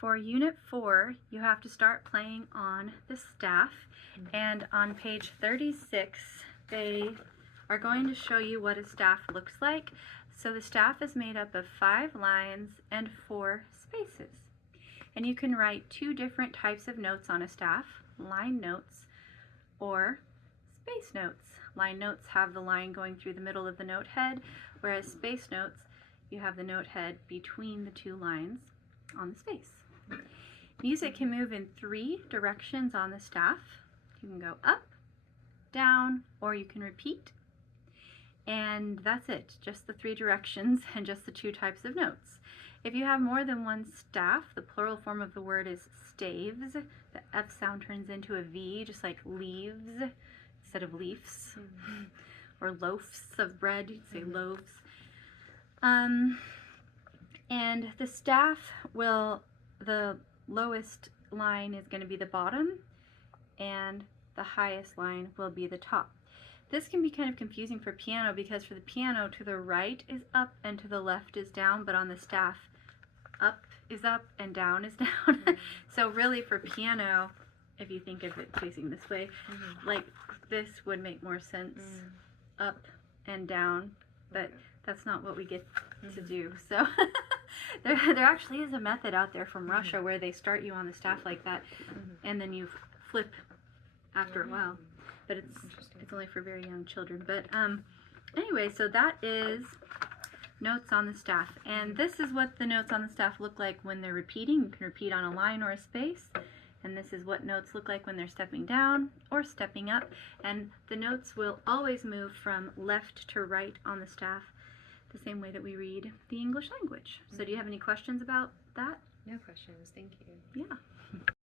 For Unit 4, you have to start playing on the staff, and on page 36, they are going to show you what a staff looks like. So the staff is made up of 5 lines and 4 spaces. And you can write 2 different types of notes on a staff, line notes or space notes. Line notes have the line going through the middle of the note head, whereas space notes, you have the note head between the 2 lines on the space. Music can move in 3 directions on the staff. You can go up, down, or you can repeat. And that's it, just the 3 directions and just the 2 types of notes. If you have more than one staff, the plural form of the word is staves. The F sound turns into a V, just like leaves instead of leafs. Or loaves of bread, you'd say loaves. And the staff will, the lowest line is going to be the bottom, and the highest line will be the top. This can be kind of confusing for piano, because for the piano, to the right is up and to the left is down, but on the staff, up is up and down is down. So really for piano, if you think of it facing this way, like this would make more sense, up and down, but that's not what we get to do. So there actually is a method out there from Russia where they start you on the staff like that, and then you flip after a while. But it's only for very young children. But anyway, so that is notes on the staff. And this is what the notes on the staff look like when they're repeating. You can repeat on a line or a space. And this is what notes look like when they're stepping down or stepping up. And the notes will always move from left to right on the staff, the same way that we read the English language. So do you have any questions about that? No questions, thank you. Yeah.